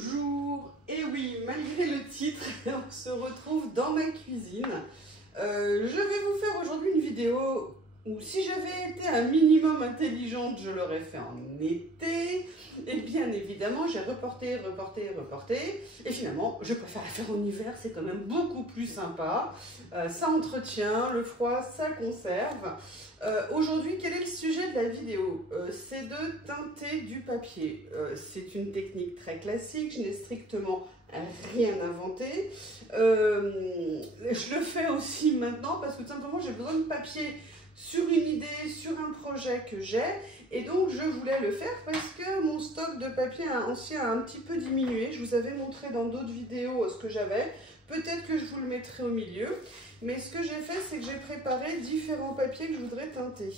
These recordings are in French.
Bonjour. Et oui, malgré le titre, on se retrouve dans ma cuisine. Je vais vous faire aujourd'hui une vidéo où si j'avais été un minimum intelligente, je l'aurais fait en été. Et bien évidemment, j'ai reporté. Et finalement, je préfère la faire en hiver, c'est quand même beaucoup plus sympa. Ça entretient, le froid, ça conserve. Aujourd'hui, quel est le sujet de la vidéo? C'est de teinter du papier. C'est une technique très classique, je n'ai strictement rien inventé. Je le fais aussi maintenant parce que tout simplement j'ai besoin de papier sur une idée, sur un projet que j'ai, et donc je voulais le faire parce que mon stock de papier ancien a un petit peu diminué. Je vous avais montré dans d'autres vidéos ce que j'avais, peut-être que je vous le mettrai au milieu, mais ce que j'ai fait, c'est que j'ai préparé différents papiers que je voudrais teinter.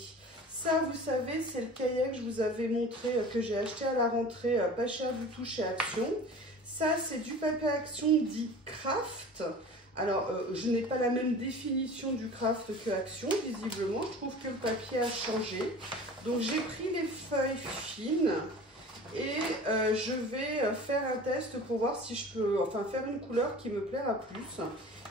Ça, vous savez, c'est le cahier que je vous avais montré, que j'ai acheté à la rentrée, pas cher du tout chez Action. Ça, c'est du papier Action dit craft. Alors, je n'ai pas la même définition du craft que Action, visiblement. Je trouve que le papier a changé. Donc, j'ai pris les feuilles fines et je vais faire un test pour voir si je peux, faire une couleur qui me plaira plus.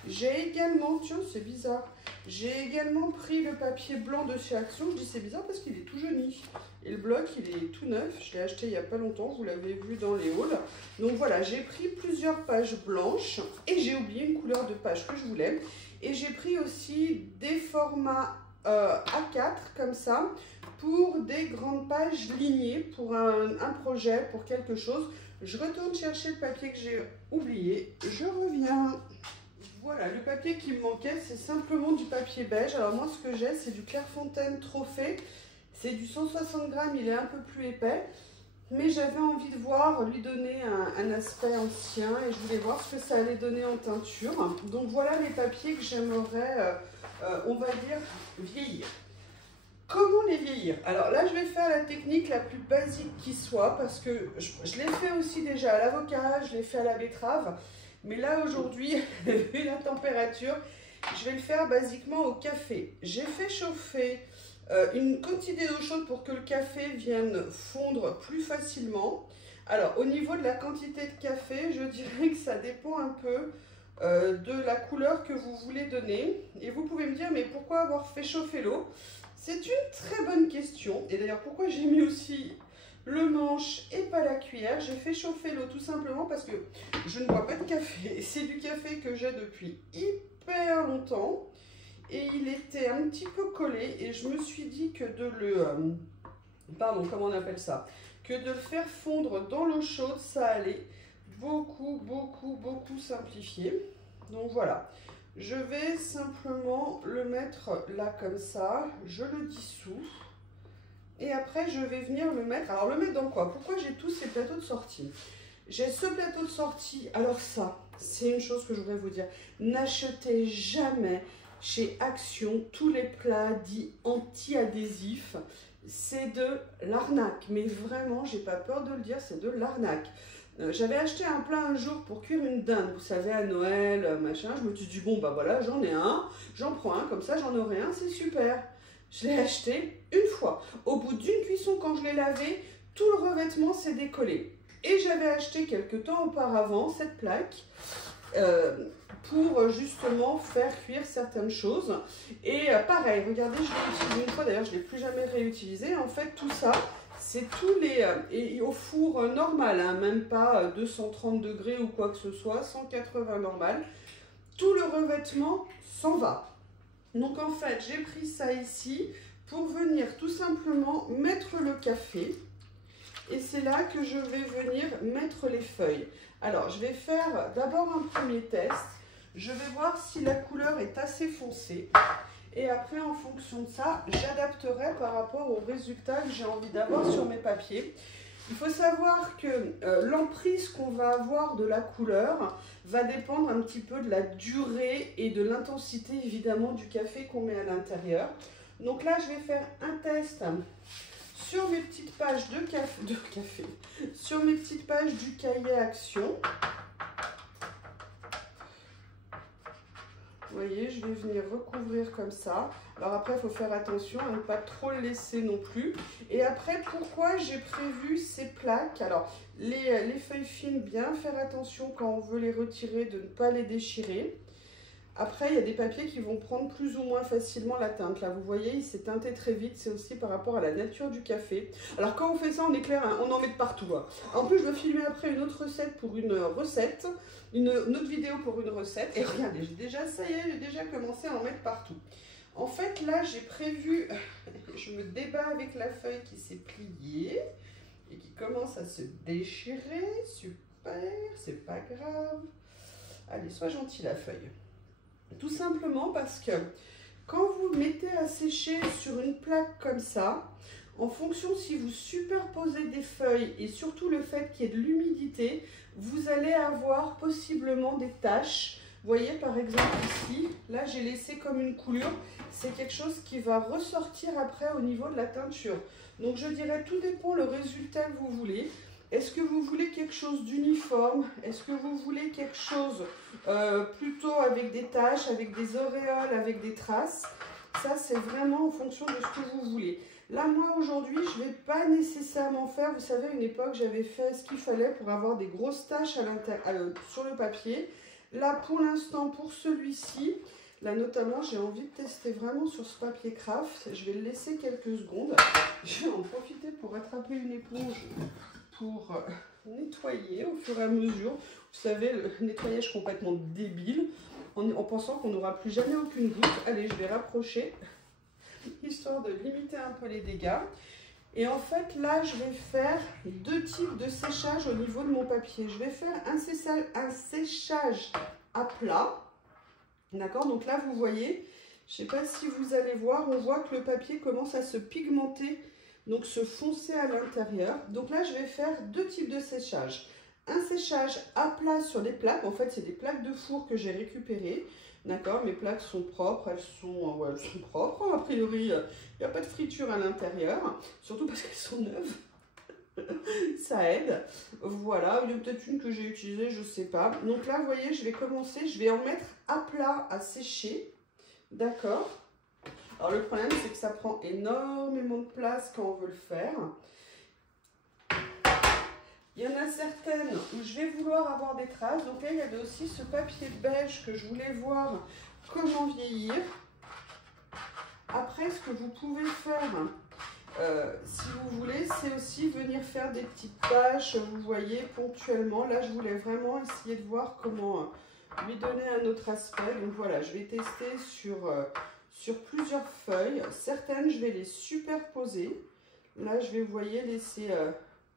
J'ai également, tiens, c'est bizarre, j'ai également pris le papier blanc de chez Action. Je dis c'est bizarre parce qu'il est tout jauni. Et le bloc, il est tout neuf. Je l'ai acheté il n'y a pas longtemps, vous l'avez vu dans les hauls. Donc voilà, j'ai pris plusieurs pages blanches et j'ai oublié une couleur de page que je voulais. Et j'ai pris aussi des formats A4 comme ça pour des grandes pages lignées pour un projet, pour quelque chose. Je retourne chercher le papier que j'ai oublié. Je reviens. Voilà, le papier qui me manquait, c'est simplement du papier beige. Alors moi, ce que j'ai, c'est du Clairefontaine Trophée. C'est du 160 grammes, il est un peu plus épais. Mais j'avais envie de voir, lui donner un aspect ancien. Et je voulais voir ce que ça allait donner en teinture. Donc voilà les papiers que j'aimerais, on va dire, vieillir. Comment les vieillir? Alors là, je vais faire la technique la plus basique qui soit. Parce que je l'ai fait aussi déjà à l'avocat, je l'ai fait à la betterave. Mais là, aujourd'hui, vu la température, je vais le faire basiquement au café. J'ai fait chauffer une quantité d'eau chaude pour que le café vienne fondre plus facilement. Alors, au niveau de la quantité de café, je dirais que ça dépend un peu de la couleur que vous voulez donner. Et vous pouvez me dire, mais pourquoi avoir fait chauffer l'eau? C'est une très bonne question. Et d'ailleurs, pourquoi j'ai mis aussi le manche et pas la cuillère? J'ai fait chauffer l'eau tout simplement parce que je ne bois pas de café. C'est du café que j'ai depuis hyper longtemps et il était un petit peu collé et je me suis dit que de le... comment on appelle ça? Que de le faire fondre dans l'eau chaude, ça allait beaucoup simplifier. Donc voilà. Je vais simplement le mettre là comme ça. Je le dissous. Et après, je vais venir le mettre. Alors, le mettre dans quoi? Pourquoi j'ai tous ces plateaux de sortie? J'ai ce plateau de sortie. Alors ça, c'est une chose que je voudrais vous dire. N'achetez jamais chez Action tous les plats dits anti-adhésifs. C'est de l'arnaque. Mais vraiment, j'ai pas peur de le dire, c'est de l'arnaque. J'avais acheté un plat un jour pour cuire une dinde, vous savez, à Noël, machin. Je me suis dit, bon, bah voilà, j'en ai un. J'en prends un, comme ça, j'en aurai un, c'est super. Je l'ai acheté une fois. Au bout d'une cuisson, quand je l'ai lavé, tout le revêtement s'est décollé. Et j'avais acheté quelques temps auparavant cette plaque pour justement faire cuire certaines choses. Et pareil, regardez, je l'ai utilisé une fois, d'ailleurs je ne l'ai plus jamais réutilisé. En fait, tout ça, c'est tous les... et au four normal, hein, même pas 230 degrés ou quoi que ce soit, 180 normal. Tout le revêtement s'en va. Donc en fait, j'ai pris ça ici pour venir tout simplement mettre le café. Et c'est là que je vais venir mettre les feuilles. Alors, je vais faire d'abord un premier test. Je vais voir si la couleur est assez foncée. Et après, en fonction de ça, j'adapterai par rapport au résultat que j'ai envie d'avoir sur mes papiers. Il faut savoir que l'emprise qu'on va avoir de la couleur va dépendre un petit peu de la durée et de l'intensité évidemment du café qu'on met à l'intérieur. Donc là, je vais faire un test sur mes petites pages de café, sur mes petites pages du cahier Action. Vous voyez, je vais venir recouvrir comme ça. Alors après, il faut faire attention à ne pas trop le laisser non plus. Et après, pourquoi j'ai prévu ces plaques? Alors, les feuilles fines, bien faire attention quand on veut les retirer, de ne pas les déchirer. Après, il y a des papiers qui vont prendre plus ou moins facilement la teinte. Là, vous voyez, il s'est teinté très vite. C'est aussi par rapport à la nature du café. Alors, quand on fait ça en éclair, hein, on en met de partout. Hein. En plus, je vais filmer après une autre recette pour une recette. Une autre vidéo pour une recette. Et regardez, ça y est, j'ai déjà commencé à en mettre partout. En fait, là, j'ai prévu... je me débat avec la feuille qui s'est pliée et qui commence à se déchirer. Super, c'est pas grave. Allez, sois gentil la feuille. Tout simplement parce que quand vous mettez à sécher sur une plaque comme ça, en fonction si vous superposez des feuilles et surtout le fait qu'il y ait de l'humidité, vous allez avoir possiblement des taches. Vous voyez par exemple ici, là j'ai laissé comme une coulure, c'est quelque chose qui va ressortir après au niveau de la teinture. Donc je dirais tout dépend le résultat que vous voulez. Est-ce que vous voulez quelque chose d'uniforme? Est-ce que vous voulez quelque chose plutôt avec des taches, avec des auréoles, avec des traces? Ça, c'est vraiment en fonction de ce que vous voulez. Là, moi, aujourd'hui, je ne vais pas nécessairement faire... Vous savez, à une époque, j'avais fait ce qu'il fallait pour avoir des grosses taches sur le papier. Là, pour l'instant, pour celui-ci, là, notamment, j'ai envie de tester vraiment sur ce papier craft. Je vais le laisser quelques secondes. Je vais en profiter pour attraper une éponge pour nettoyer au fur et à mesure. Vous savez, le nettoyage complètement débile, en pensant qu'on n'aura plus jamais aucune goutte. Allez, je vais rapprocher, histoire de limiter un peu les dégâts. Et en fait, là, je vais faire deux types de séchage au niveau de mon papier. Je vais faire un séchage à plat. D'accord? Donc là, vous voyez, je ne sais pas si vous allez voir, on voit que le papier commence à se pigmenter, donc se foncer à l'intérieur. Donc là, je vais faire deux types de séchage. Un séchage à plat sur des plaques. En fait, c'est des plaques de four que j'ai récupérées. D'accord, mes plaques sont propres, elles sont propres. A priori, il n'y a pas de friture à l'intérieur, surtout parce qu'elles sont neuves. Ça aide. Voilà, il y a peut-être une que j'ai utilisée, je ne sais pas. Donc là, vous voyez, je vais commencer, je vais en mettre à plat à sécher. D'accord. Alors le problème, c'est que ça prend énormément de place quand on veut le faire. Il y en a certaines où je vais vouloir avoir des traces. Donc là, il y avait aussi ce papier beige que je voulais voir comment vieillir. Après, ce que vous pouvez faire, si vous voulez, c'est aussi venir faire des petites taches, vous voyez, ponctuellement. Là, je voulais vraiment essayer de voir comment lui donner un autre aspect. Donc voilà, je vais tester sur plusieurs feuilles. Certaines, je vais les superposer. Là, je vais, vous voyez, laisser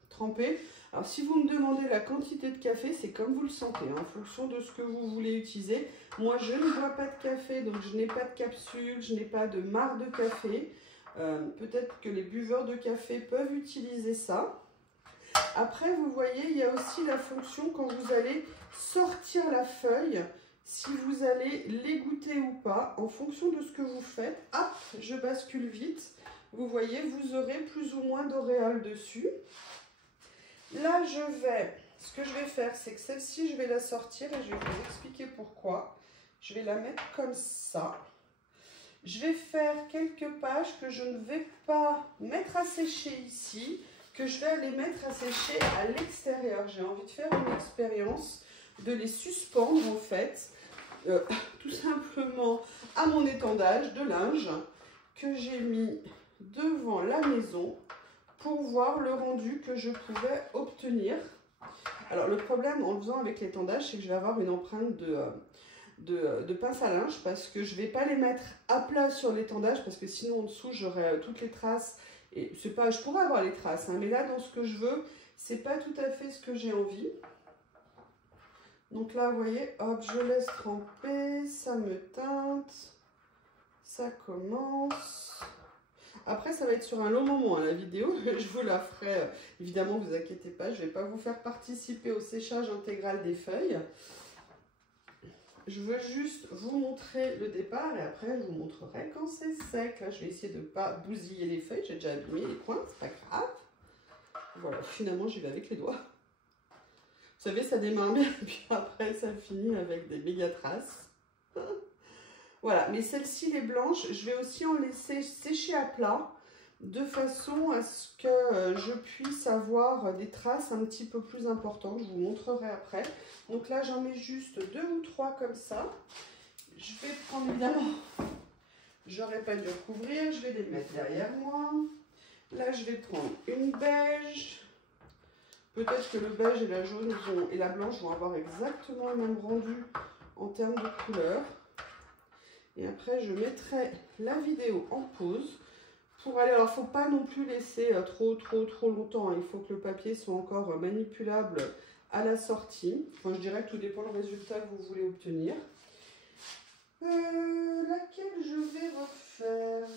tremper. Alors, si vous me demandez la quantité de café, c'est comme vous le sentez, hein, en fonction de ce que vous voulez utiliser. Moi, je ne bois pas de café, donc je n'ai pas de capsule, je n'ai pas de marc de café. Peut-être que les buveurs de café peuvent utiliser ça. Après, vous voyez, il y a aussi la fonction quand vous allez sortir la feuille, si vous allez l'égoutter ou pas, en fonction de ce que vous faites. Hop, je bascule vite. Vous voyez, vous aurez plus ou moins d'auréoles dessus. Là, ce que je vais faire, c'est que celle-ci, je vais la sortir et je vais vous expliquer pourquoi. Je vais la mettre comme ça. Je vais faire quelques pages que je ne vais pas mettre à sécher ici, que je vais aller mettre à sécher à l'extérieur. J'ai envie de faire une expérience, de les suspendre en fait, tout simplement à mon étendage de linge que j'ai mis devant la maison pour voir le rendu que je pouvais obtenir. Alors le problème en le faisant avec l'étendage, c'est que je vais avoir une empreinte de pince à linge parce que je ne vais pas les mettre à plat sur l'étendage parce que sinon en dessous j'aurai toutes les traces et c'est pas, je pourrais avoir les traces, hein, mais là dans ce que je veux, c'est pas tout à fait ce que j'ai envie. Donc là vous voyez, hop, je laisse tremper, ça me teinte, ça commence. Après, ça va être sur un long moment, hein, la vidéo. Je vous la ferai, évidemment, vous inquiétez pas. Je ne vais pas vous faire participer au séchage intégral des feuilles. Je veux juste vous montrer le départ et après, je vous montrerai quand c'est sec. Là, je vais essayer de ne pas bousiller les feuilles. J'ai déjà abîmé les coins, c'est pas grave. Voilà, finalement, j'y vais avec les doigts. Vous savez, ça démarre bien, puis après, ça finit avec des méga traces. Voilà, mais celles-ci, les blanches, je vais aussi en laisser sécher à plat, de façon à ce que je puisse avoir des traces un petit peu plus importantes. Je vous montrerai après. Donc là, j'en mets juste 2 ou 3 comme ça. Je vais prendre, évidemment, j'aurais pas dû recouvrir, je vais les mettre derrière moi. Là, je vais prendre une beige. Peut-être que le beige et la jaune et la blanche vont avoir exactement le même rendu en termes de couleur. Et après, je mettrai la vidéo en pause pour aller. Alors, il ne faut pas non plus laisser trop longtemps. Il faut que le papier soit encore manipulable à la sortie. Enfin, je dirais que tout dépend du résultat que vous voulez obtenir. Laquelle je vais refaire?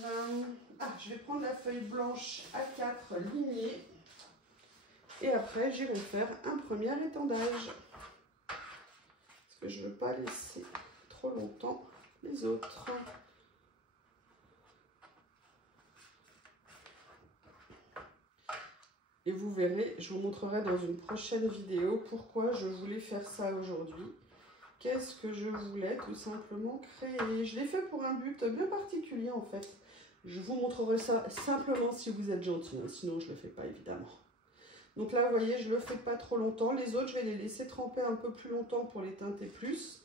Ah, je vais prendre la feuille blanche A4 lignée. Et après, je vais faire un premier étendage. Parce que je ne veux pas laisser trop longtemps les autres. Et vous verrez, je vous montrerai dans une prochaine vidéo pourquoi je voulais faire ça aujourd'hui. Qu'est-ce que je voulais tout simplement créer. Je l'ai fait pour un but bien particulier en fait. Je vous montrerai ça simplement si vous êtes gentil, sinon je ne le fais pas évidemment. Donc là, vous voyez, je ne le fais pas trop longtemps. Les autres, je vais les laisser tremper un peu plus longtemps pour les teinter plus.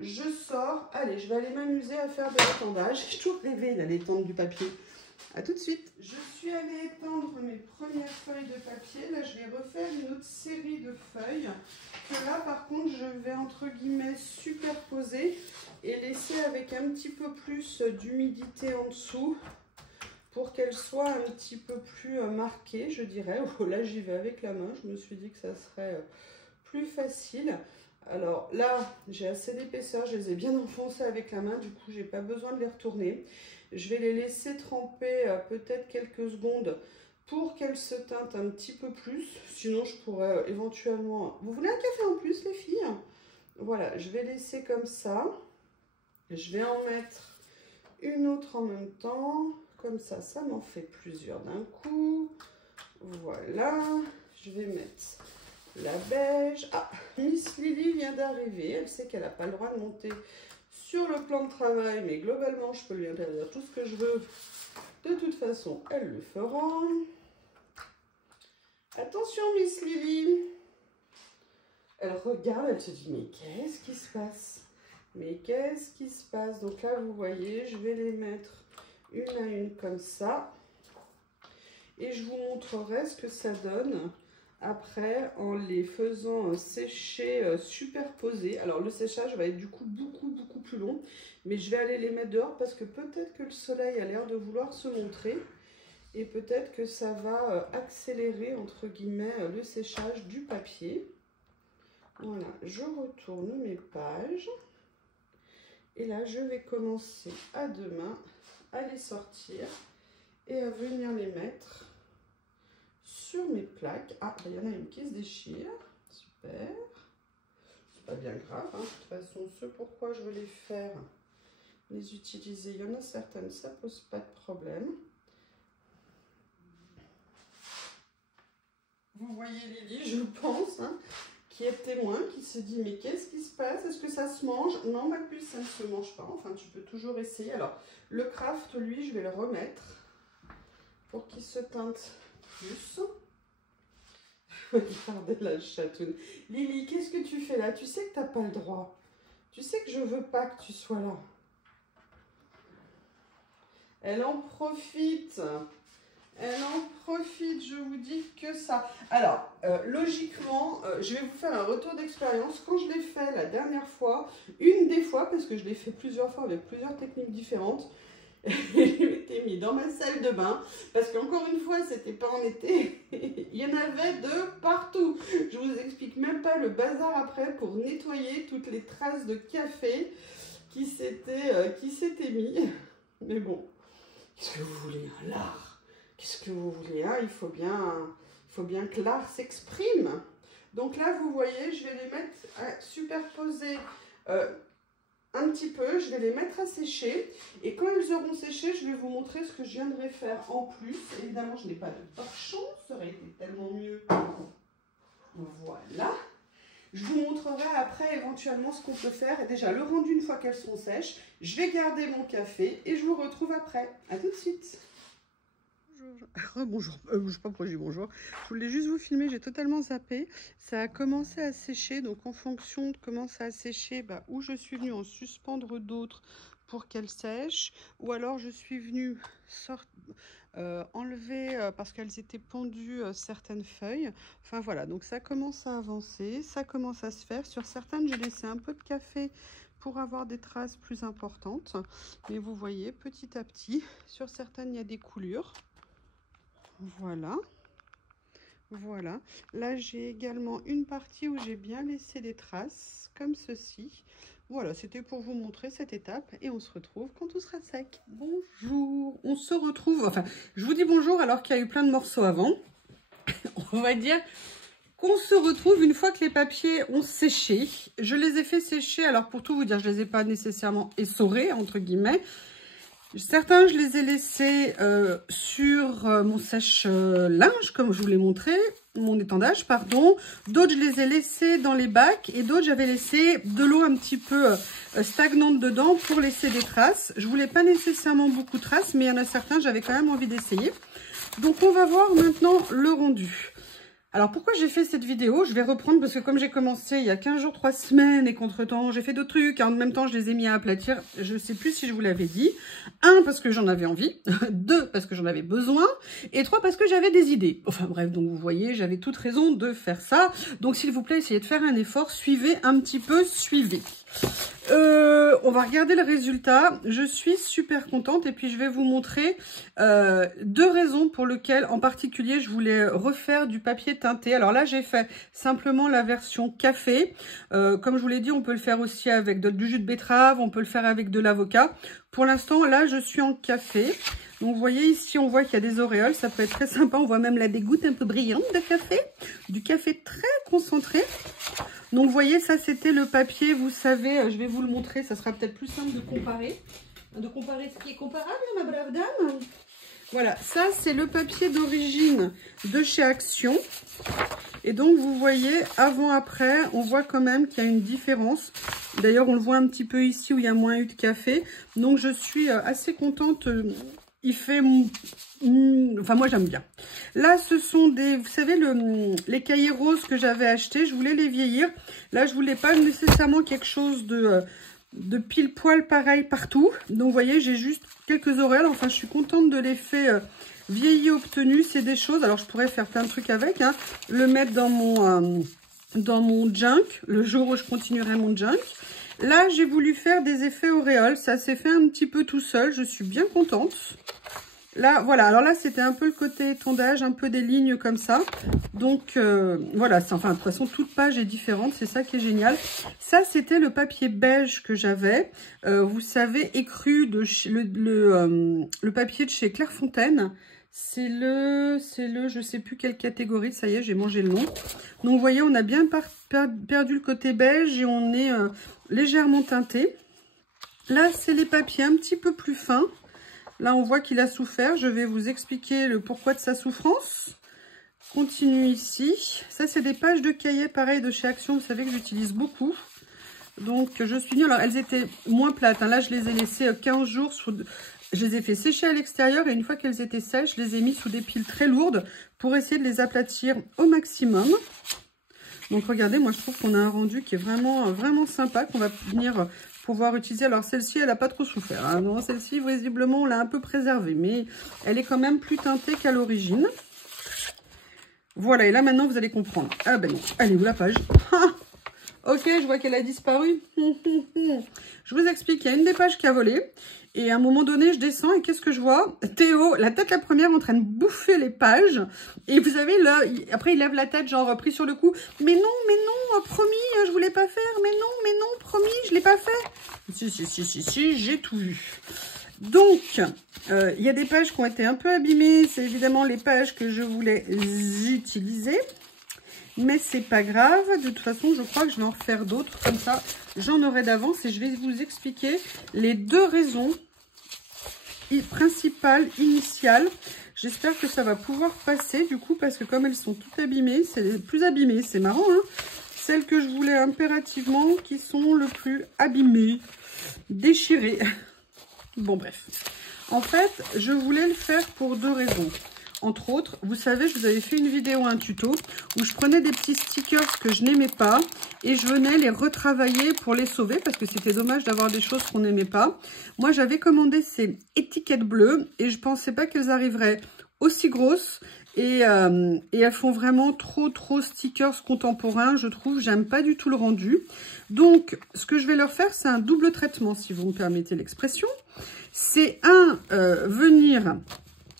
Je sors. Allez, je vais aller m'amuser à faire de l'étendage. J'ai toujours rêvé d'aller étendre du papier. A tout de suite. Je suis allée étendre mes premières feuilles de papier. Là, je vais refaire une autre série de feuilles. Que là, par contre, je vais entre guillemets superposer et laisser avec un petit peu plus d'humidité en dessous, pour qu'elle soit un petit peu plus marquée, je dirais. Oh, là, j'y vais avec la main. Je me suis dit que ça serait plus facile. Alors là, j'ai assez d'épaisseur. Je les ai bien enfoncées avec la main. Du coup, j'ai pas besoin de les retourner. Je vais les laisser tremper peut-être quelques secondes pour qu'elles se teintent un petit peu plus. Sinon, je pourrais éventuellement... Vous voulez un café en plus, les filles? Voilà, je vais laisser comme ça. Je vais en mettre une autre en même temps. Comme ça, ça m'en fait plusieurs d'un coup. Voilà. Je vais mettre la beige. Ah, Miss Lily vient d'arriver. Elle sait qu'elle n'a pas le droit de monter sur le plan de travail. Mais globalement, je peux lui interdire tout ce que je veux. De toute façon, elle le fera. Attention, Miss Lily. Elle regarde, elle se dit, mais qu'est-ce qui se passe? Mais qu'est-ce qui se passe? Donc là, vous voyez, je vais les mettre une à une comme ça, et je vous montrerai ce que ça donne après en les faisant sécher superposés. Alors le séchage va être du coup beaucoup plus long, mais je vais aller les mettre dehors parce que peut-être que le soleil a l'air de vouloir se montrer et peut-être que ça va accélérer entre guillemets le séchage du papier. Voilà, je retourne mes pages et là je vais commencer à deux mains à les sortir et à venir les mettre sur mes plaques. Ah, il y en a une qui se déchire. Super. C'est pas bien grave, hein. De toute façon, ce pourquoi je veux les faire, les utiliser, il y en a certaines, ça pose pas de problème. Vous voyez Lily, je pense, hein, qui est témoin, qui se dit mais qu'est-ce qui se passe? Est-ce que ça se mange? Non, ma puce, ça ne se mange pas. Enfin, tu peux toujours essayer. Alors, le craft, lui, je vais le remettre pour qu'il se teinte plus. Regardez la chatoune. Lily, qu'est-ce que tu fais là? Tu sais que tu n'as pas le droit. Tu sais que je ne veux pas que tu sois là. Elle en profite. Elle en profite, je vous dis que ça. Alors, logiquement, je vais vous faire un retour d'expérience. Quand je l'ai fait la dernière fois, une des fois, parce que je l'ai fait plusieurs fois avec plusieurs techniques différentes, je m'étais mis dans ma salle de bain, parce qu'encore une fois, c'était pas en été, il y en avait de partout. Je vous explique même pas le bazar après pour nettoyer toutes les traces de café qui s'étaient mis. Mais bon, qu'est-ce que vous voulez, un lard? Qu'est-ce que vous voulez, hein? Il faut bien que l'art s'exprime. Donc là, vous voyez, je vais les mettre à superposer un petit peu. Je vais les mettre à sécher. Et quand elles auront séché, je vais vous montrer ce que je viendrai faire en plus. Évidemment, je n'ai pas de torchon. Ça aurait été tellement mieux. Voilà. Je vous montrerai après éventuellement ce qu'on peut faire. Et déjà, le rendu une fois qu'elles seront sèches. Je vais garder mon café et je vous retrouve après. À tout de suite. Bonjour, je sais pas pourquoi je dis bonjour. Je voulais juste vous filmer, j'ai totalement zappé. Ça a commencé à sécher, donc en fonction de comment ça a séché, où je suis venue en suspendre d'autres pour qu'elles sèchent, ou alors je suis venue enlever parce qu'elles étaient pendues certaines feuilles. Enfin voilà, donc ça commence à avancer, ça commence à se faire. Sur certaines, j'ai laissé un peu de café pour avoir des traces plus importantes. Mais vous voyez, petit à petit, sur certaines, il y a des coulures. Voilà, voilà. Là, j'ai également une partie où j'ai bien laissé des traces, comme ceci. Voilà, c'était pour vous montrer cette étape et on se retrouve quand tout sera sec. Bonjour, on se retrouve, enfin, je vous dis bonjour alors qu'il y a eu plein de morceaux avant. On va dire qu'on se retrouve une fois que les papiers ont séché. Je les ai fait sécher, alors pour tout vous dire, je ne les ai pas nécessairement essorés, entre guillemets. Certains, je les ai laissés sur mon sèche-linge, comme je vous l'ai montré, mon étendage, pardon. D'autres, je les ai laissés dans les bacs et d'autres, j'avais laissé de l'eau un petit peu stagnante dedans pour laisser des traces. Je voulais pas nécessairement beaucoup de traces, mais il y en a certains, j'avais quand même envie d'essayer. Donc, on va voir maintenant le rendu. Alors, pourquoi j'ai fait cette vidéo? Je vais reprendre parce que comme j'ai commencé il y a 15 jours, 3 semaines et qu'entre-temps, j'ai fait d'autres trucs. En même temps, je les ai mis à aplatir. Je ne sais plus si je vous l'avais dit. 1, parce que j'en avais envie. 2, parce que j'en avais besoin. Et 3, parce que j'avais des idées. Enfin bref, donc vous voyez, j'avais toute raison de faire ça. Donc, s'il vous plaît, essayez de faire un effort. Suivez un petit peu, suivez. On va regarder le résultat. Je suis super contente et puis je vais vous montrer 2 raisons pour lesquelles en particulier je voulais refaire du papier teinté. Alors là j'ai fait simplement la version café. Comme je vous l'ai dit, on peut le faire aussi avec du jus de betterave, on peut le faire avec de l'avocat. Pour l'instant là je suis en café. Donc vous voyez ici on voit qu'il y a des auréoles, ça peut être très sympa. On voit même là des gouttes un peu brillantes de café, du café très concentré. Donc, vous voyez, ça, c'était le papier. Vous savez, je vais vous le montrer. Ça sera peut-être plus simple de comparer. De comparer ce qui est comparable, ma brave dame. Voilà, ça, c'est le papier d'origine de chez Action. Et donc, vous voyez, avant-après, on voit quand même qu'il y a une différence. D'ailleurs, on le voit un petit peu ici où il y a moins eu de café. Donc, je suis assez contente. Il fait... Enfin, moi, j'aime bien. Là, ce sont des... Vous savez, les cahiers roses que j'avais achetés, je voulais les vieillir. Là, je voulais pas nécessairement quelque chose de pile poil pareil partout. Donc, vous voyez, j'ai juste quelques auréoles. Enfin, je suis contente de l'effet vieilli obtenu. C'est des choses... Alors, je pourrais faire plein de trucs avec. Hein. Le mettre dans mon junk. Le jour où je continuerai mon junk. Là, j'ai voulu faire des effets auréoles. Ça s'est fait un petit peu tout seul. Je suis bien contente. Là, voilà. Alors là, c'était un peu le côté étendage, un peu des lignes comme ça. Donc, voilà. Enfin, de toute façon, toute page est différente. C'est ça qui est génial. Ça, c'était le papier beige que j'avais. Vous savez, écru, le papier de chez Clairefontaine. C'est je sais plus quelle catégorie. Ça y est, j'ai mangé le nom. Donc, vous voyez, on a bien perdu le côté beige et on est légèrement teinté. Là, c'est les papiers un petit peu plus fins. Là, on voit qu'il a souffert. Je vais vous expliquer le pourquoi de sa souffrance. Continue ici. Ça, c'est des pages de cahiers, pareil, de chez Action. Vous savez que j'utilise beaucoup. Donc, je suis venue. Alors, elles étaient moins plates. Hein. Là, je les ai laissées 15 jours. Je les ai fait sécher à l'extérieur. Et une fois qu'elles étaient sèches, je les ai mis sous des piles très lourdes pour essayer de les aplatir au maximum. Donc, regardez, moi, je trouve qu'on a un rendu qui est vraiment, vraiment sympa, qu'on va venir... pouvoir utiliser. Alors celle-ci, elle n'a pas trop souffert. Hein. Non, celle-ci, visiblement, on l'a un peu préservée. Mais elle est quand même plus teintée qu'à l'origine. Voilà, et là, maintenant, vous allez comprendre. Ah ben non, elle est où la page? Ok, je vois qu'elle a disparu. Je vous explique, il y a une des pages qui a volé. Et à un moment donné, je descends et qu'est-ce que je vois? Théo, la tête la première, en train de bouffer les pages. Et vous savez, là, après, il lève la tête, genre, pris sur le coup. Mais non, promis, je voulais pas faire. Mais non, promis, je l'ai pas fait. Si, j'ai tout vu. Donc, il y a des pages qui ont été un peu abîmées. C'est évidemment les pages que je voulais utiliser. Mais c'est pas grave. De toute façon, je crois que je vais en refaire d'autres. Comme ça, j'en aurai d'avance. Et je vais vous expliquer les 2 raisons principales, initiales. J'espère que ça va pouvoir passer du coup. Parce que comme elles sont toutes abîmées, c'est plus abîmé. C'est marrant, hein. celles que je voulais impérativement, qui sont le plus abîmées, déchirées. Bon, bref. En fait, je voulais le faire pour 2 raisons. Entre autres, vous savez, je vous avais fait une vidéo, un tuto, où je prenais des petits stickers que je n'aimais pas et je venais les retravailler pour les sauver parce que c'était dommage d'avoir des choses qu'on n'aimait pas. Moi, j'avais commandé ces étiquettes bleues et je pensais pas qu'elles arriveraient aussi grosses et elles font vraiment trop stickers contemporains, je trouve. J'aime pas du tout le rendu. Donc, ce que je vais leur faire, c'est un double traitement, si vous me permettez l'expression. C'est venir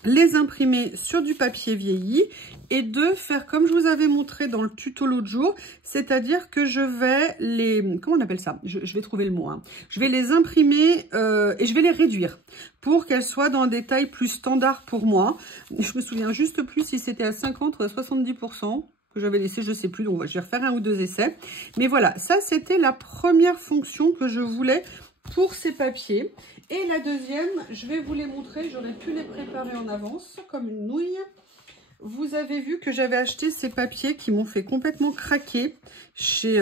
les imprimer sur du papier vieilli et 2, faire comme je vous avais montré dans le tuto l'autre jour, c'est-à-dire que je vais les... Comment on appelle ça? Je vais trouver le mot. Hein. Je vais les imprimer et je vais les réduire pour qu'elles soient dans des tailles plus standards pour moi. Je me souviens juste plus si c'était à 50 ou à 70% que j'avais laissé, je sais plus. Donc, je vais refaire 1 ou 2 essais. Mais voilà, ça, c'était la première fonction que je voulais pour ces papiers. Et la deuxième, je vais vous les montrer. J'aurais pu les préparer en avance, comme une nouille. Vous avez vu que j'avais acheté ces papiers qui m'ont fait complètement craquer chez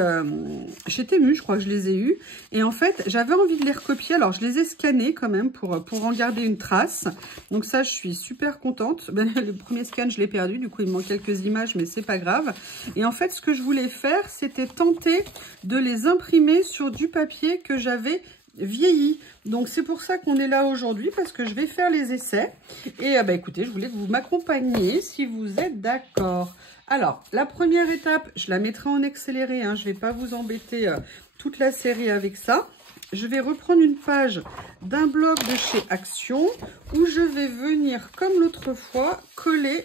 Temu, je crois que je les ai eus. Et en fait, j'avais envie de les recopier. Alors, je les ai scannés quand même pour en garder une trace. Donc ça, je suis super contente. Ben, le premier scan, je l'ai perdu. Du coup, il me manque quelques images, mais c'est pas grave. Et en fait, ce que je voulais faire, c'était tenter de les imprimer sur du papier que j'avais vieilli. Donc c'est pour ça qu'on est là aujourd'hui, parce que je vais faire les essais. Et bah écoutez, je voulais que vous m'accompagniez si vous êtes d'accord. Alors, la première étape, je la mettrai en accéléré, hein, je ne vais pas vous embêter toute la série avec ça. Je vais reprendre une page d'un blog de chez Action où je vais venir, comme l'autre fois, coller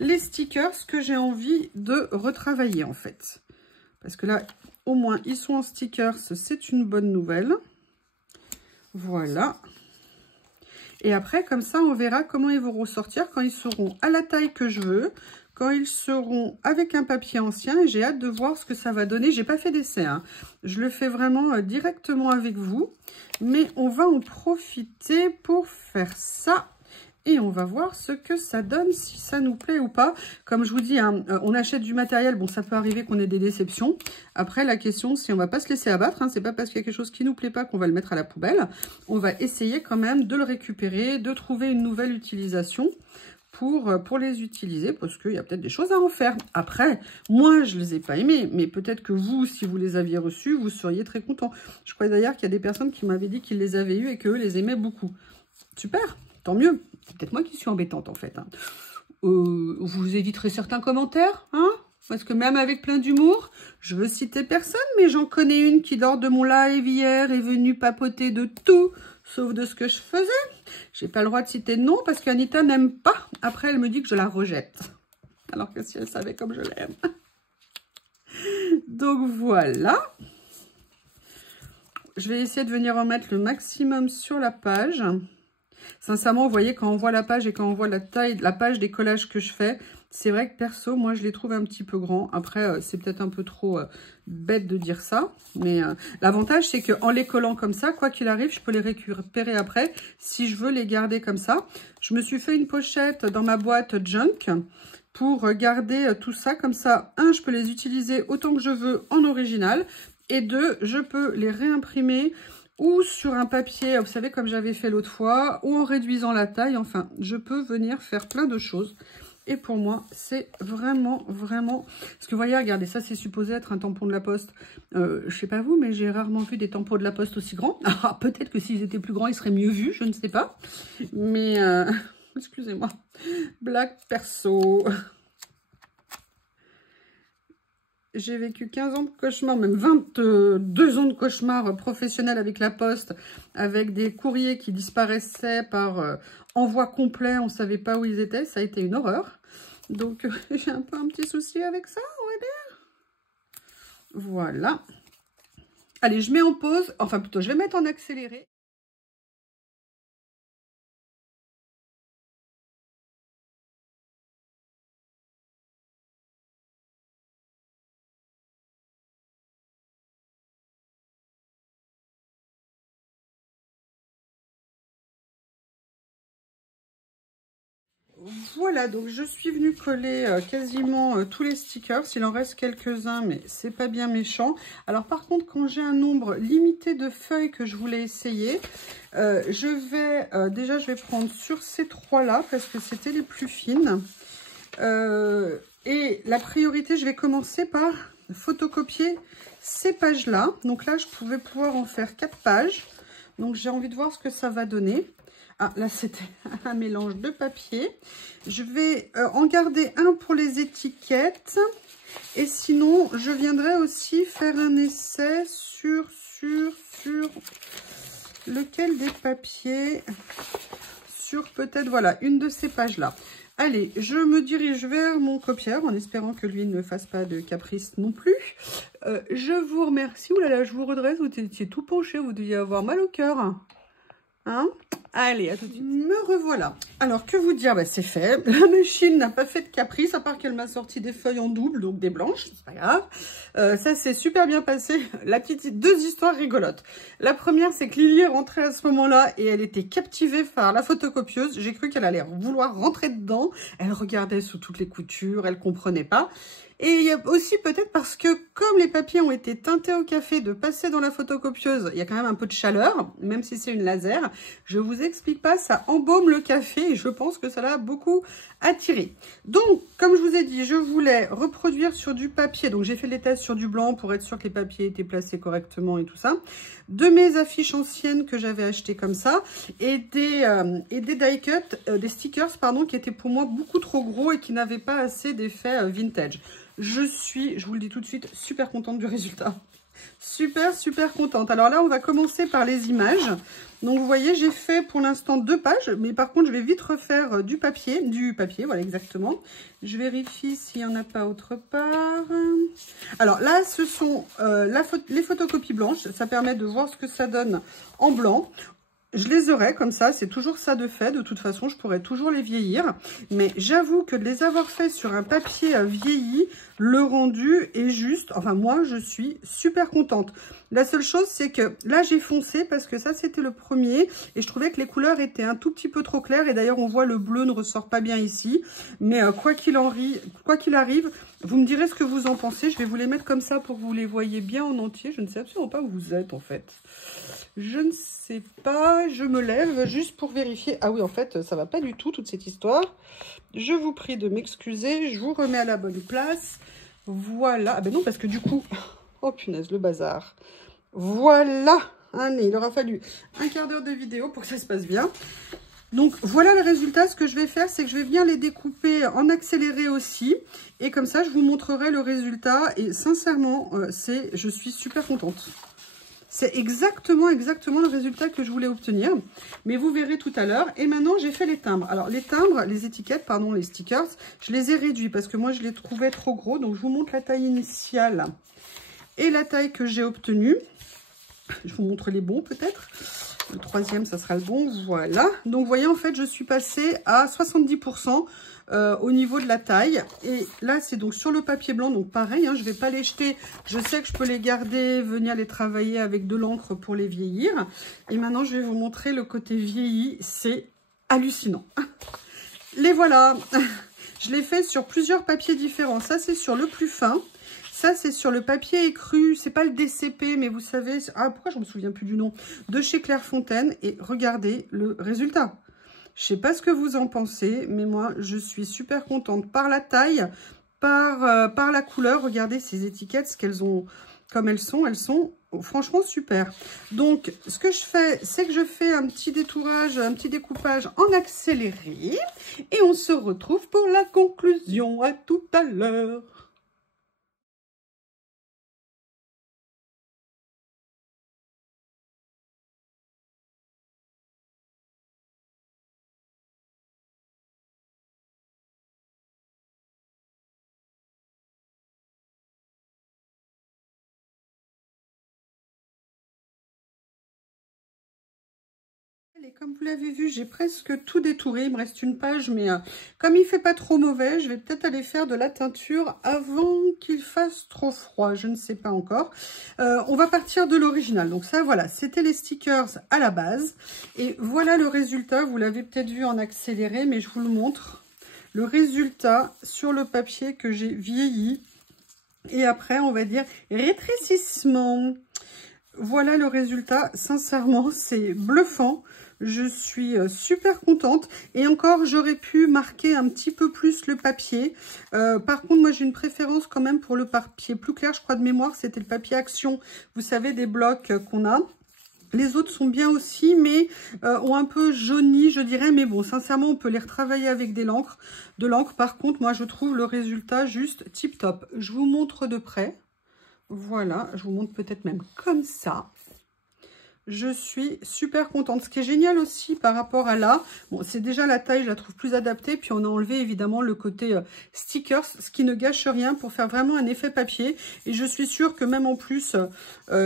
les stickers que j'ai envie de retravailler en fait. Parce que là, au moins, ils sont en stickers, c'est une bonne nouvelle. Voilà. Et après, comme ça, on verra comment ils vont ressortir quand ils seront à la taille que je veux, quand ils seront avec un papier ancien. Et j'ai hâte de voir ce que ça va donner. J'ai pas fait d'essai, hein. Je le fais vraiment directement avec vous. Mais on va en profiter pour faire ça. Et on va voir ce que ça donne, si ça nous plaît ou pas. Comme je vous dis, hein, on achète du matériel. Bon, ça peut arriver qu'on ait des déceptions. Après, la question, c'est on va pas se laisser abattre. Hein, c'est pas parce qu'il y a quelque chose qui nous plaît pas qu'on va le mettre à la poubelle. On va essayer quand même de le récupérer, de trouver une nouvelle utilisation pour les utiliser. Parce qu'il y a peut-être des choses à en faire. Après, moi, je les ai pas aimés. Mais peut-être que vous, si vous les aviez reçus, vous seriez très content. Je crois d'ailleurs qu'il y a des personnes qui m'avaient dit qu'ils les avaient eus et qu'eux les aimaient beaucoup. Super, tant mieux. C'est peut-être moi qui suis embêtante en fait. Hein. Vous éviterez certains commentaires, hein, parce que même avec plein d'humour, je veux citer personne, mais j'en connais une qui, lors de mon live hier, est venue papoter de tout, sauf de ce que je faisais. J'ai pas le droit de citer de nom parce qu'Anita n'aime pas. Après, elle me dit que je la rejette. Alors que si elle savait comme je l'aime. Donc voilà. Je vais essayer de venir en mettre le maximum sur la page. Sincèrement, vous voyez, quand on voit la page et quand on voit la taille, la page des collages que je fais, c'est vrai que perso, moi, je les trouve un petit peu grands. Après, c'est peut-être un peu trop bête de dire ça. Mais l'avantage, c'est qu'en les collant comme ça, quoi qu'il arrive, je peux les récupérer après si je veux les garder comme ça. Je me suis fait une pochette dans ma boîte Junk pour garder tout ça. Comme ça, 1, je peux les utiliser autant que je veux en original. Et 2, je peux les réimprimer ou sur un papier, vous savez, comme j'avais fait l'autre fois, ou en réduisant la taille. Enfin, je peux venir faire plein de choses. Et pour moi, c'est vraiment... Parce que vous voyez, regardez, ça, c'est supposé être un tampon de la Poste. Je sais pas vous, mais j'ai rarement vu des tampons de la Poste aussi grands. Ah, peut-être que s'ils étaient plus grands, ils seraient mieux vus, je ne sais pas. Mais, excusez-moi, blague perso... J'ai vécu 15 ans de cauchemar, même 22 ans de cauchemar professionnel avec la Poste, avec des courriers qui disparaissaient par envoi complet, on ne savait pas où ils étaient, ça a été une horreur. Donc, j'ai un peu un petit souci avec ça, on va dire. Voilà. Allez, je mets en pause, enfin plutôt, je vais mettre en accéléré. Voilà, donc je suis venue coller quasiment tous les stickers. Il en reste quelques-uns, mais c'est pas bien méchant. Alors par contre, quand j'ai un nombre limité de feuilles que je voulais essayer, je vais prendre sur ces trois-là parce que c'était les plus fines. Et la priorité, je vais commencer par photocopier ces pages-là. Donc là, je pouvais pouvoir en faire 4 pages. Donc j'ai envie de voir ce que ça va donner. Ah, là, c'était un mélange de papier. Je vais en garder un pour les étiquettes. Et sinon, je viendrai aussi faire un essai sur lequel des papiers. Sur peut-être, voilà, une de ces pages-là. Allez, je me dirige vers mon copieur en espérant que lui ne fasse pas de caprice non plus. Je vous remercie. Ouh là là, je vous redresse. Vous étiez tout penché. Vous deviez avoir mal au cœur. Hein? Allez, à tout de suite. Me revoilà. Alors, que vous dire? Bah, c'est fait. La machine n'a pas fait de caprice, à part qu'elle m'a sorti des feuilles en double, donc des blanches. C'est pas grave. Ça s'est super bien passé. Deux histoires rigolotes. La première, c'est que Lily est rentrée à ce moment-là et elle était captivée par la photocopieuse. J'ai cru qu'elle allait vouloir rentrer dedans. Elle regardait sous toutes les coutures, elle comprenait pas. Et il y a aussi peut-être parce que comme les papiers ont été teintés au café, de passer dans la photocopieuse, il y a quand même un peu de chaleur, même si c'est une laser. Je vous explique pas, ça embaume le café et je pense que ça l'a beaucoup attiré. Donc, comme je vous ai dit, je voulais reproduire sur du papier. Donc, j'ai fait les tests sur du blanc pour être sûr que les papiers étaient placés correctement et tout ça. De mes affiches anciennes que j'avais achetées comme ça et des die cut, des stickers, pardon, qui étaient pour moi beaucoup trop gros et qui n'avaient pas assez d'effet vintage. Je vous le dis tout de suite, super contente du résultat. Super contente. Alors là, on va commencer par les images. Donc, vous voyez, j'ai fait pour l'instant 2 pages. Mais par contre, je vais vite refaire du papier, voilà, exactement. Je vérifie s'il n'y en a pas autre part. Alors là, ce sont les photocopies blanches. Ça permet de voir ce que ça donne en blanc. Je les aurai comme ça, c'est toujours ça de fait. De toute façon, je pourrais toujours les vieillir. Mais j'avoue que de les avoir fait sur un papier vieilli, le rendu est juste. Enfin, moi, je suis super contente. La seule chose, c'est que là, j'ai foncé parce que ça, c'était le premier. Et je trouvais que les couleurs étaient un tout petit peu trop claires. Et d'ailleurs, on voit le bleu ne ressort pas bien ici. Mais quoi qu'il arrive, vous me direz ce que vous en pensez. Je vais vous les mettre comme ça pour que vous les voyez bien en entier. Je ne sais absolument pas où vous êtes, en fait. Je ne sais pas, je me lève juste pour vérifier. Ah oui, en fait, ça va pas du tout, toute cette histoire. Je vous prie de m'excuser, je vous remets à la bonne place. Voilà, ah ben non, parce que du coup... Oh punaise, le bazar. Voilà, allez, il aura fallu un quart d'heure de vidéo pour que ça se passe bien. Donc, voilà le résultat. Ce que je vais faire, c'est que je vais venir les découper en accéléré aussi. Et comme ça, je vous montrerai le résultat. Et sincèrement, je suis super contente. C'est exactement le résultat que je voulais obtenir. Mais vous verrez tout à l'heure. Et maintenant, j'ai fait les timbres. Alors, les timbres, les étiquettes, pardon, les stickers, je les ai réduits parce que moi, je les trouvais trop gros. Donc, je vous montre la taille initiale et la taille que j'ai obtenue. Je vous montre les bons, peut-être. Le troisième, ça sera le bon. Voilà. Donc, vous voyez, en fait, je suis passée à 70%. Au niveau de la taille. Et là, c'est donc sur le papier blanc. Donc, pareil, hein, je ne vais pas les jeter. Je sais que je peux les garder, venir les travailler avec de l'encre pour les vieillir. Et maintenant, je vais vous montrer le côté vieilli. C'est hallucinant. Les voilà. Je l'ai fait sur plusieurs papiers différents. Ça, c'est sur le plus fin. Ça, c'est sur le papier écru. C'est pas le DCP, mais vous savez... Ah, pourquoi je ne me souviens plus du nom? De chez Clairefontaine. Et regardez le résultat. Je sais pas ce que vous en pensez, mais moi, je suis super contente par la taille, par la couleur. Regardez ces étiquettes, ce qu'elles ont, comme elles sont franchement super. Donc, ce que je fais, c'est que je fais un petit détourage, un petit découpage en accéléré. Et on se retrouve pour la conclusion. À tout à l'heure. Et comme vous l'avez vu, j'ai presque tout détouré. Il me reste une page, mais comme il fait pas trop mauvais, je vais peut-être aller faire de la teinture avant qu'il fasse trop froid. Je ne sais pas encore. On va partir de l'original. Donc ça, voilà, c'était les stickers à la base. Et voilà le résultat. Vous l'avez peut-être vu en accéléré, mais je vous le montre. le résultat sur le papier que j'ai vieilli. Et après, on va dire rétrécissement. Voilà le résultat. Sincèrement, c'est bluffant. Je suis super contente. Et encore, j'aurais pu marquer un petit peu plus le papier. Par contre, moi, j'ai une préférence quand même pour le papier plus clair. Je crois de mémoire, c'était le papier Action. Vous savez, des blocs qu'on a. Les autres sont bien aussi, mais ont un peu jauni, je dirais. Mais bon, sincèrement, on peut les retravailler avec de l'encre. Par contre, moi, je trouve le résultat juste tip top. Je vous montre de près. Voilà, je vous montre peut-être même comme ça. Je suis super contente. Ce qui est génial aussi par rapport à là, bon, c'est déjà la taille, je la trouve plus adaptée. Puis on a enlevé évidemment le côté stickers, ce qui ne gâche rien pour faire vraiment un effet papier. Et je suis sûre que même en plus,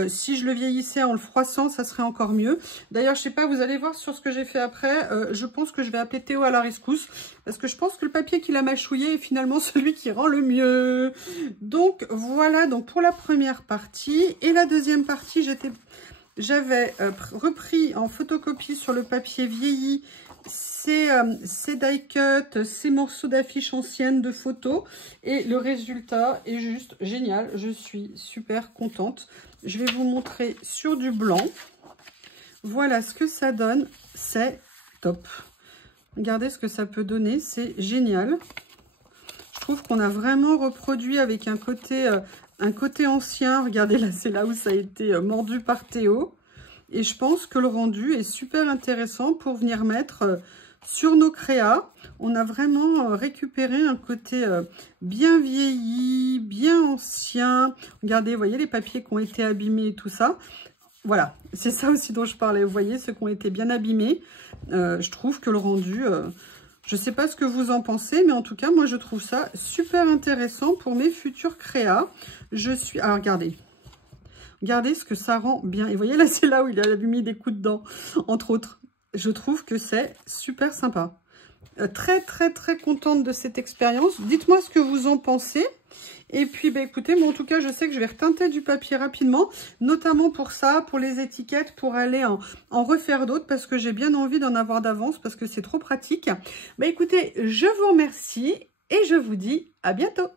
si je le vieillissais en le froissant, ça serait encore mieux. D'ailleurs, je sais pas, vous allez voir sur ce que j'ai fait après. Je pense que je vais appeler Théo à la rescousse. Parce que je pense que le papier qu'il a mâchouillé est finalement celui qui rend le mieux. Donc voilà, donc pour la première partie. Et la deuxième partie, j'avais repris en photocopie sur le papier vieilli ces die cut, ces morceaux d'affiches anciennes de photos. Et le résultat est juste génial. Je suis super contente. Je vais vous montrer sur du blanc. Voilà ce que ça donne. C'est top. Regardez ce que ça peut donner. C'est génial. Je trouve qu'on a vraiment reproduit avec un côté ancien. Regardez là, c'est là où ça a été mordu par Théo. Et je pense que le rendu est super intéressant pour venir mettre sur nos créas. On a vraiment récupéré un côté bien vieilli, bien ancien. Regardez, vous voyez les papiers qui ont été abîmés et tout ça. Voilà, c'est ça aussi dont je parlais. Vous voyez, ceux qui ont été bien abîmés. Je trouve que le rendu... je ne sais pas ce que vous en pensez, mais en tout cas, moi, je trouve ça super intéressant pour mes futurs créas. Alors, regardez. Regardez ce que ça rend bien. Et vous voyez, là, c'est là où il a mis des coups de dents, entre autres. Je trouve que c'est super sympa. Très, très, très contente de cette expérience. Dites-moi ce que vous en pensez. Et puis, bah, écoutez, moi, en tout cas, je sais que je vais reteinter du papier rapidement, notamment pour ça, pour les étiquettes, pour aller en refaire d'autres, parce que j'ai bien envie d'en avoir d'avance, parce que c'est trop pratique. Bah, écoutez, je vous remercie et je vous dis à bientôt.